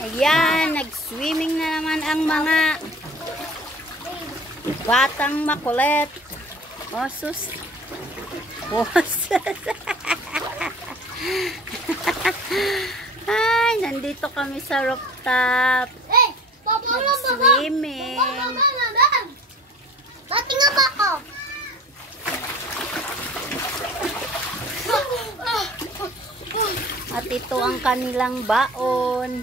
Ayan, nag-swimming na naman ang mga batang makulit. Osus. Ay, nandito kami sa rooftop. Nag-swimming. Bati nga ba ako? At ito ang kanilang baon.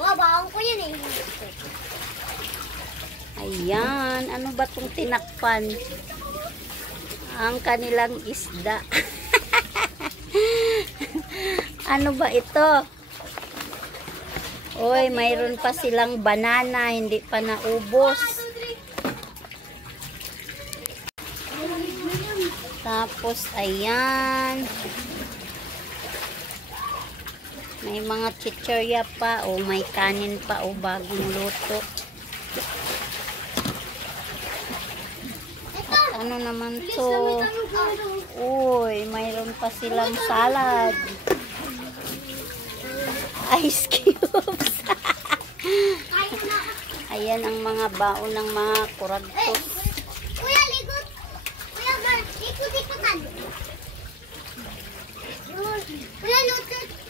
Baon ko yan eh. Ayan, ano ba itong tinakpan? Ang kanilang isda. Ano ba ito? Oy, mayroon pa silang banana, hindi pa naubos. Tapos, ayan. May mga chichirya pa, o may kanin pa, o bagong luto. At ano naman to? Uy, mayroon pa silang salad. Ice cubes. Ayan ang mga baon ng mga kuragtos. Kuya, ligot. Kuya, likot-likotan. Kuya, lutot.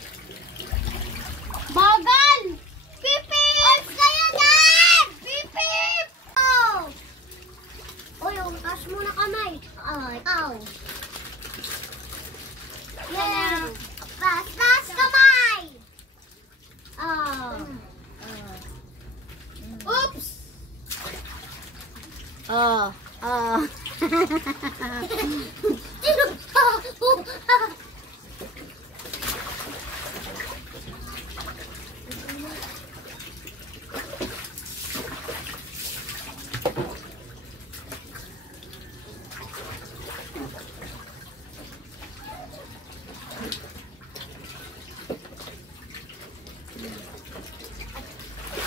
Bagal! Pipip! Ops kayo dyan! Pipip! Oh! Uy, taas mo na kamay. Ay, ow. Yeah. Taas kamay! Oh. Oops! Oh, oh.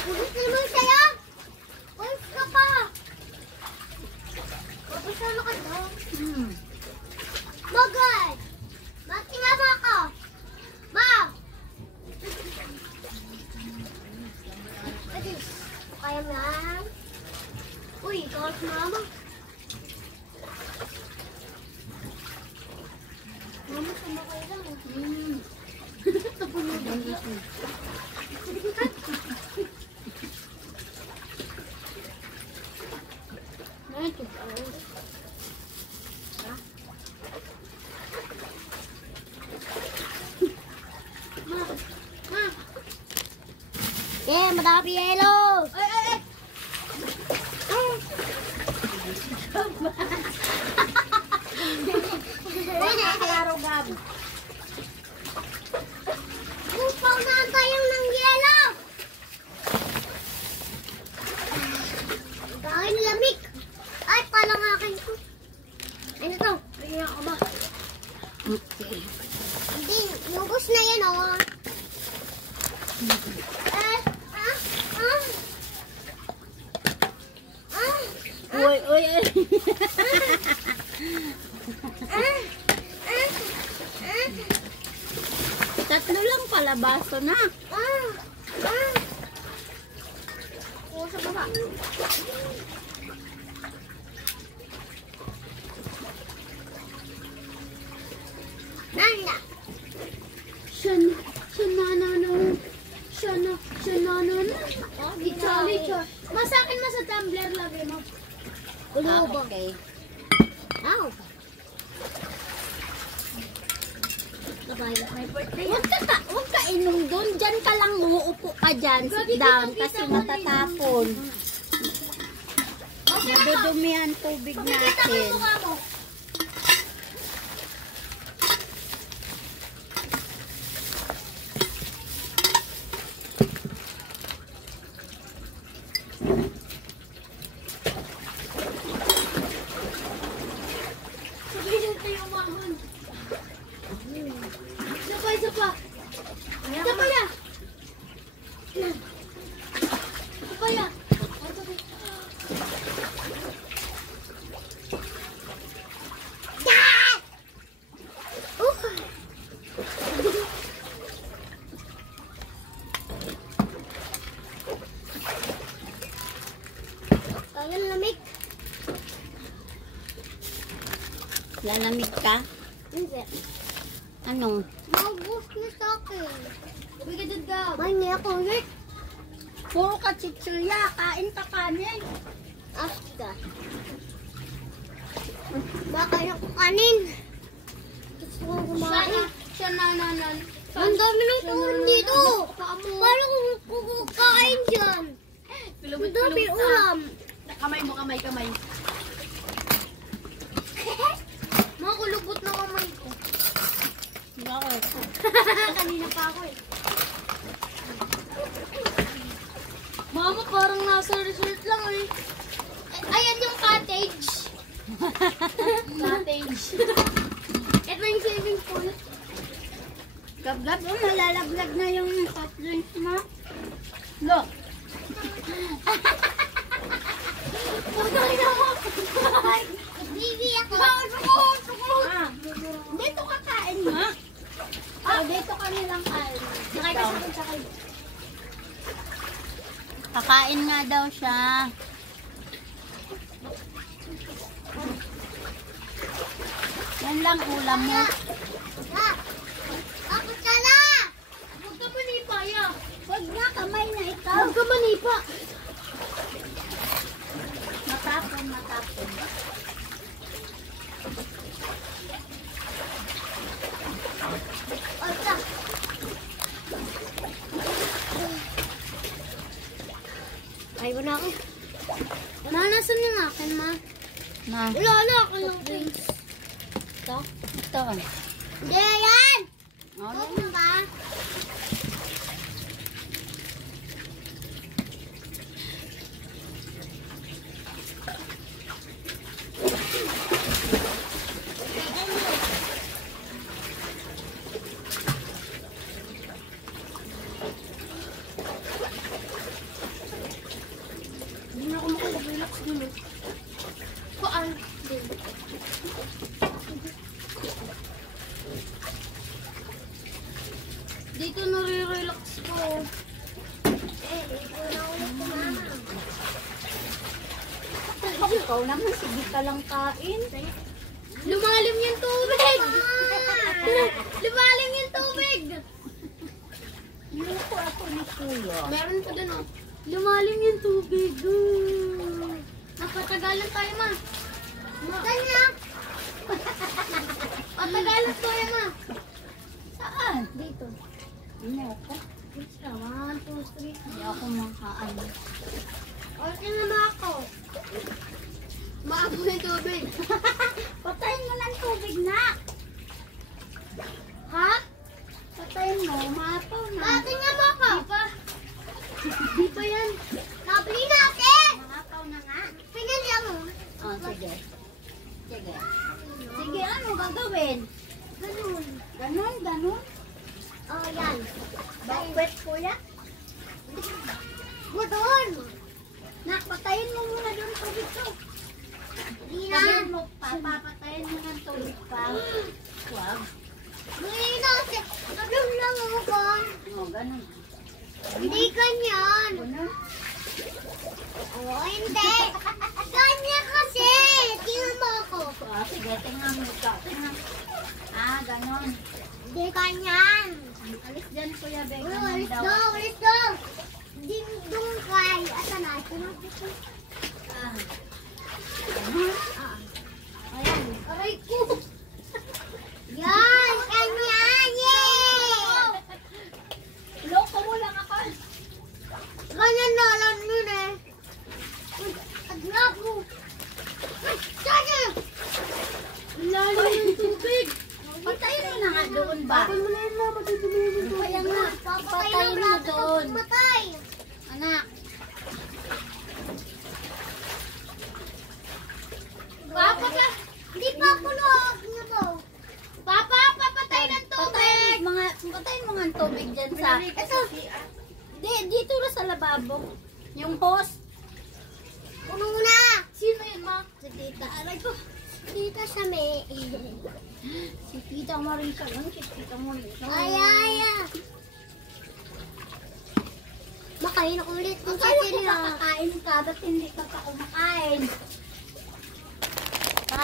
Ubus naman sa'yo! Ubus ka pa! Ubus na ka daw. Magad! Magtinama ka! Ma! Kaya na? Uy, ikaw at mama. Mama, sama kayo lang. Yeah, madami yellow. Ay. Klaro gab. Upaw na tayong ng yellow. Dahil lamig. Ay, palang akin ko. Ano to? Ayan ako ba? Okay. Hindi, lubos na yan oh. Uy, uy, uy. Tatlo lang pala baso na. Oo, sa baba. Nanda. Masakin mo sa tumbler lagi mo. Okay. Ow. Huwag ka inom doon. Diyan ka lang uupo ka dyan. Sit down kasi matatapon. Nadudumi ang tubig natin. Lalamig ka? Hindi. Ano? Maubos na sa akin. Bigadad ka. May ako ulit. Puro ka chichirya. Kain ka kanin. Asta. Baka ako kanin. Gusto ko kumain. Siya nananan. Ang dami ng turon dito. Paano kung kukain dyan? Ang dami ulam. Kamay mo, kamay. Mga kulubot na kamay ko. Bakit? Kanina pa ako eh. Mama, parang nasa resort lang eh. Ayan yung cottage. Cottage. Ito yung swimming pool. Gab-gab, malalaglag na yung hot drinks mo. Look. Bibi ako. Ah, dito ka kain nga. Ah, dito ka nilang kain. Kakain nga daw siya. Yan lang ulam mo. Ako sana. Huwag ka manipa, ya. Huwag na, kamay na ikaw. Huwag ka manipa. Matapon. Ota. Ay, wala ako. Nasan yung akin, ma? Na. Wala ako ng drinks. Ito. Hindi, yan! Ano? Huwag na ba? Hindi na ako makapag-relax dun eh. Kuan? Din. Dito nare-relax ko. Ito na ulit ko, mama. Ikaw naman, sige ka lang kain. Lumalim yung tubig! Lumalim yung tubig! Yuko ako ni Kuya. Meron pa dun, oh. Lumalim yung tubig. Napatagalan tayo, ma. Saan na? Patagalan tayo, ma. Saan? Dito. Hindi ako. Isa, 1, 2, 3. Hindi ako makaano. Okay na ba ako? Maapo yung tubig. Patayin mo ng tubig na. Ha? Patayin mo, maapaw na. Bakit nga ba ako? Di pa. Di pa yan. Nabili natin! Maapaw na nga. Pinali mo. Oh, sige. Sige, ano gagawin? Ganun. Ganon. Oh, yan. Bakwet, Kuya. Budon! Nak, patayin mo muna yung tubig ko. Di na. Patayin mo pa, papatayin mo ng tubig pa. Wag. Bili natin. Ganun lang ako. Oh, ganon. Hindi ganyan. Ganon. Oh, hindi. Ganyan kasi. Tingnan mo ako. Ah, sige, tingnan mo ka. Ah, ganon. Hindi ganyan. Alis dyan, Kuya Beg. Uy, Ganon alis daw. daw, alis daw. Dingdong kay. Asa na? Ah. Ganon. Ayan. Aray ko. Yan, ganyan. Yay! Loko mo lang ako. Ganyan na lang nun eh. Agna ko. Sana! Lalim ng tubig. Patayin mo na nga doon ba? mo na yun, mama. Tutuloy mo. Kaya nga, patayin mo doon. Patay. Anak. Papa ka. Hindi pa ako luwag na to. Papa, papatay ng tubig. Patayin mo nga ang tubig dyan sa... Ito. Dito na sa lababo. Yung hose. Puno na. Sino yun, ma? Si tita. Aray ko. Tita siya may. Si Tita Marisa lang. Si Tita Marisa. Ay, ay, ay. Makain ako ulit. Kung Kaya kasi kung makakain ka, ba't hindi ka pa kumakain?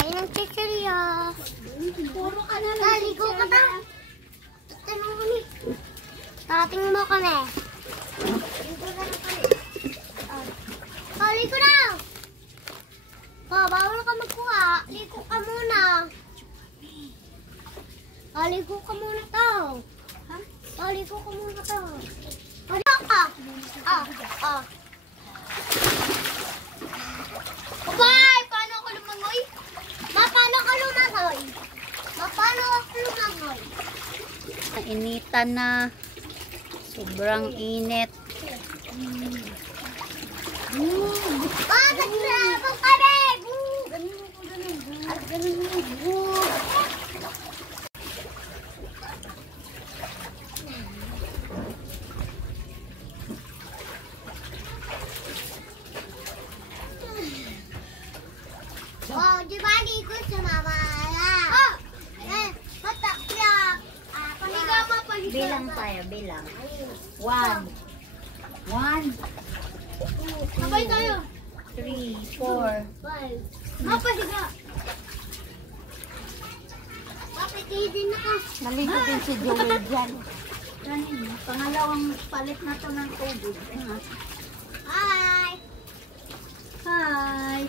Kain ng chichirya. Puro ka na lang. Naligo ka na. Tanong kami. Tating mo kami. Ligo na. Bawal ka magkuha. Ligo ka muna. Ligo ka muna to. Ligo ka muna to. Ligo ka. Bye! Paano ako lumangoy? Paano ako lumangoy? Paano ako lumangoy? Nainitan na. Sobrang init. Nagtrabang kami! Di ba ligo sa mamala? Matakyak! Bilang tayo, bilang. 1. 1, Sabay tayo. 3, 4. Mapahiga. Mapitidin na ka. Naligo din si Joel dyan. Pangalawang palit na to ng tubig. Hi! Hi!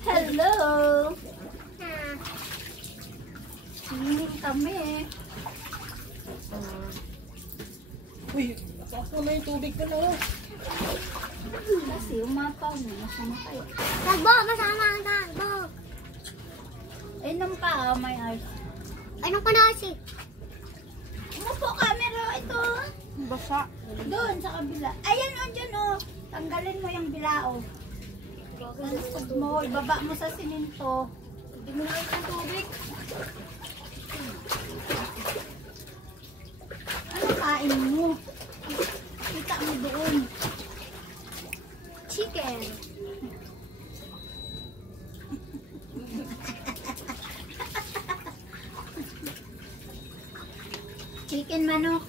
Hello! Swimming kami. Uy, ako na yung tubig ko na. Kasi umapaw mo. Masama kayo. Tagbo! Masama ang tagbo! Inom pa, may ice. Anong ka na kasi? Umupo camera ito. Basa. Doon sa kabila. Ayan o, dyan o. Tanggalin mo yung bilao. Talikod mo, ibaba mo sa siminto. Hindi mo na yung tubig. Ano kain mo? Kita mo doon. Chicken. Chicken manok.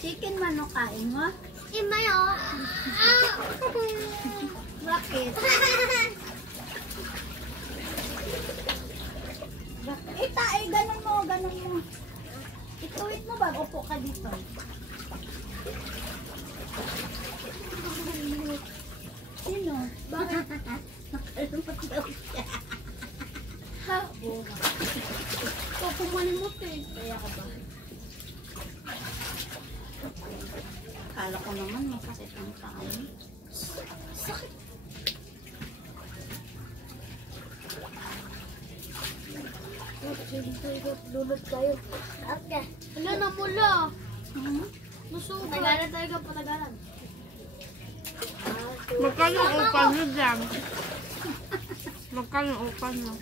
Chicken manok kain mo? Imayo. Bakit? Ganun mo, ganun mo. Ituwid mo ba? Upo ka dito. Sino? Bakit? Nakalumot daw siya. Ha? Oo. Kukumanin mo pa eh. Kaya ka ba? Akala ko naman masakit ang taan. Sakit. Lulot tayo. Okay. Wala na mula. Masuba. Patagalan tayo ka, patagalan. Magkano ang upan nyo dyan? Magkano ang upan nyo?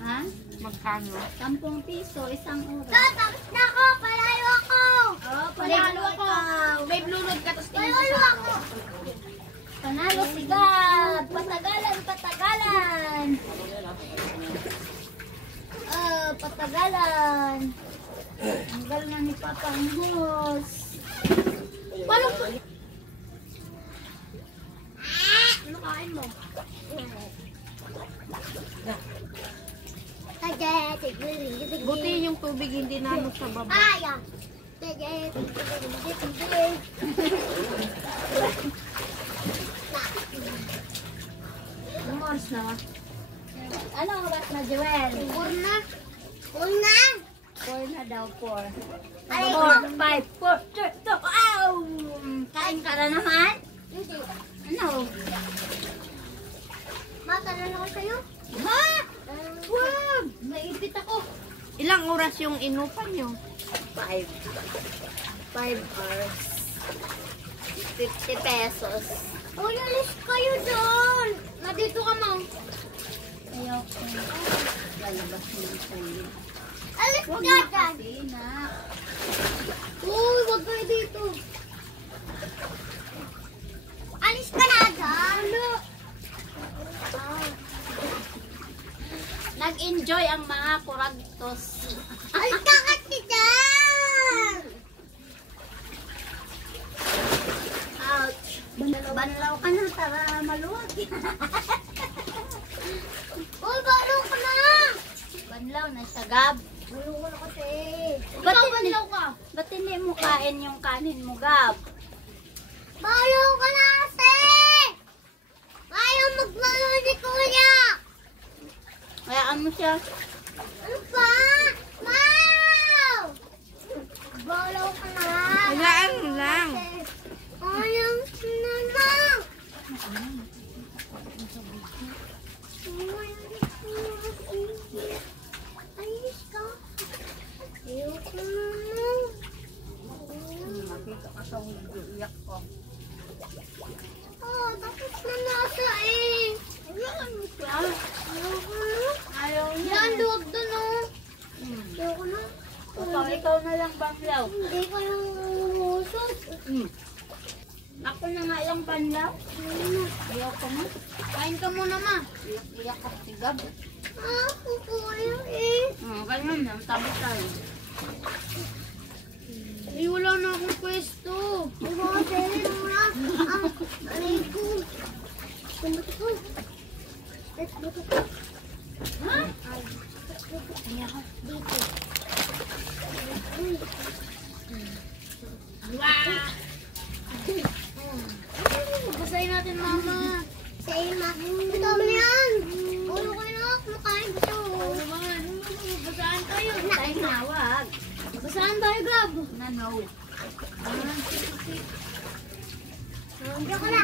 Ha? Magkano? 10 piso, isang oras. Tapos na ako! Palayo ako! Oh, panalo ako. May blulod ka, tapos palayo ako! Panalo si Gab. Patagalan, patagalan. Patagalan. Ang galing na ni Papa ang hus. Paano po? Ano kain mo? Buti yung tubig hindi namin sa baba. Aya! Anong oras na? Ano oras na, Joel? Urna! Urna! 4 na daw, 4. Aray, 4, 5, 4, 3, 2, ow! Kain ka na naman? Hindi. Ano? Matanong ako sa'yo. Ma! Wag! Naipit ako. Ilang oras yung inupan nyo? 5 hours. 50 pesos. Uy, alis kayo doon! Nandito ka, Mang. Ayaw ko. Lalabas mo yung sa'yo. Alis Huwag ka na dyan! kasi na. Uy, wag kayo dito. Alis ka na dyan! Nag-enjoy ang mga kuragtos. Alis ka kasi dyan! Ouch! Banlaw ka na, tara maluwag. Uy, balo ka na banlaw na siya, Gab. Malungo na kasi. Ba't hindi mo kain yung kanin mo, Gab? Balaw ka na kasi! Ayaw maglaro ni Kuya! Hayaan mo siya. Ano pa? Mau! Balaw ka na! Hayaan mo lang. Ayaw naman! Ayos ka. Ayaw ko naman. Makita ka sa iyak ko. Oh, tapos na nasa eh. Hayaan mo siya. Ayaw ko na. Ayaw niya. Yan, luwag doon oh. Ayaw ko na. Ikaw na lang, banlaw. Hindi ko yung umusot. Ako na nga lang, banlaw. Ayaw ko na. Kain ka muna, ma. Iyak ka si Gab. Ako kuya eh. Ganyan lang, tabi tayo. Wala na akong pwesto. Kasi muna ang aray ko. Tumbuto ko. Tumbuto ko. Ha? Ay, dito. Basahin natin, mama. Sa ima. Ito mo yan. Ulo ko na. Kumakain ko to. Basahan tayo. Tayo nawag. Basahan tayo, Gab. No. Nandiyan ko na.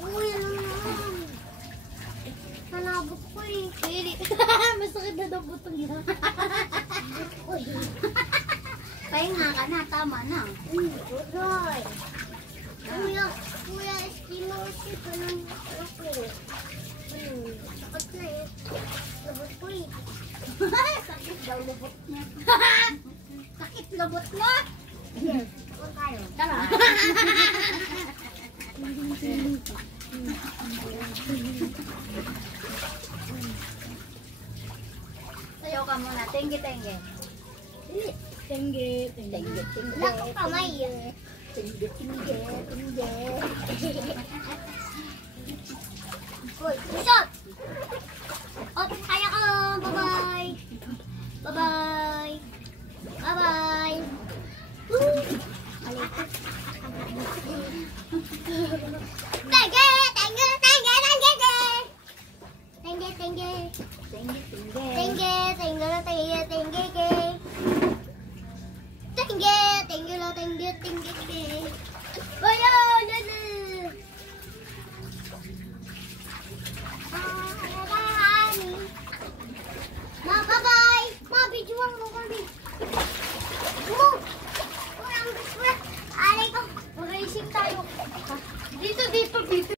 Uy, ano naman? Nanabot ko eh. Masakit na daw butong niya. Uy. Pahinga ka na, tama na. Uy. Kuya, kuya, eskimo si kanang ako. Sakit na eh. Labot ko eh. Sakit daw lubot niya. Sakit lubot mo? Yes. Ako tayo. Tara. Sayo ka muna. Tengge, tengge. Tengge. Tengge, tengge. Wala ko kamay eh. Tengge, tengge, tengge. Uy, pusot! Ot, kaya ko. Bye-bye. Bye-bye. Bye-bye. Woo! Tenge! Tenge! Tenge! Tenge! Tenge! Tenge! Tengge, tengge. Tenge! Tenge! Tenge! Tenge! Tenge! Tenge! Tenge! Tenge! Wala! Lala! Ma, bye-bye! Ma, videoan mo kami. Alay ko, mag-racing tayo. Dito, dito, dito.